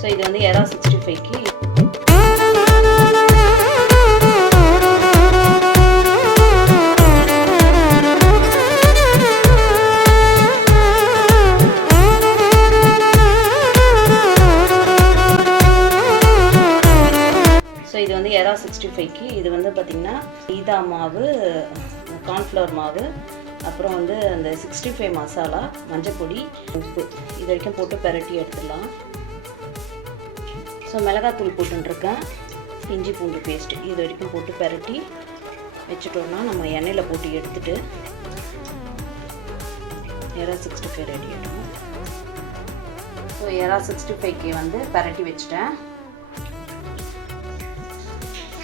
So இது வந்து எறா 65க்கு இது வந்து எறா 65க்கு இது வந்து பார்த்திங்கன்னா மைதா மாவு, கார்ன்ஃப்ளவர் மாவு, அப்புறம் வந்து அந்த 65 மசாலா, மஞ்சப்பொடி, உப்பு இது வரைக்கும் போட்டு பெரட்டி எடுத்துடலாம். ஸோ மிளகாத்தூள் போட்டுருக்கேன், இஞ்சி பூண்டு பேஸ்ட்டு இது வரைக்கும் போட்டு பெரட்டி வச்சுட்டோம்னா நம்ம எண்ணெயில் போட்டு எடுத்துட்டு எறா 65 ரெடி ஆகிடும். ஸோ எறா 65க்கு வந்து பெரட்டி வச்சுட்டேன்.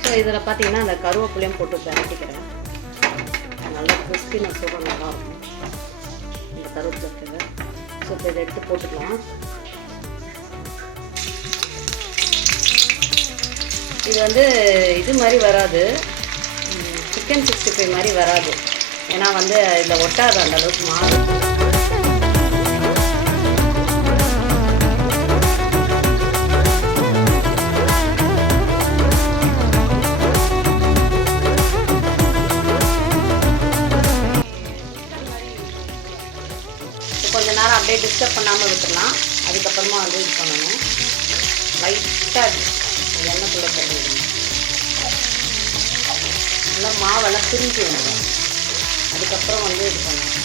ஸோ இதில் பார்த்தீங்கன்னா அந்த கருவேப்பிலையும் போட்டு பெரட்டிக்கிறேன். நல்லா கிறிஸ்பினஸோட நல்லாயிருக்கும் இந்த கருவேப்பிலை. ஸோ இப்போ இதை எடுத்து போட்டுக்கலாம். இது வந்து இது மாதிரி வராது, சிக்கன் 65 மாதிரி வராது. ஏன்னா வந்து இதில் ஒட்டாது, அந்த அளவுக்கு மாறும். கொஞ்ச நேரம் அப்படியே டிஸ்டர்ப் பண்ணாமல் விட்டுடலாம். அதுக்கப்புறமா வந்து இது பண்ணணும், லைட்டாக எண்ணெய்க்குள்ளே தள்ளிடணும். நல்லா மாவெல்லாம் பிரிஞ்சு விடணும். அதுக்கப்புறம் வந்து இது பண்ணணும்.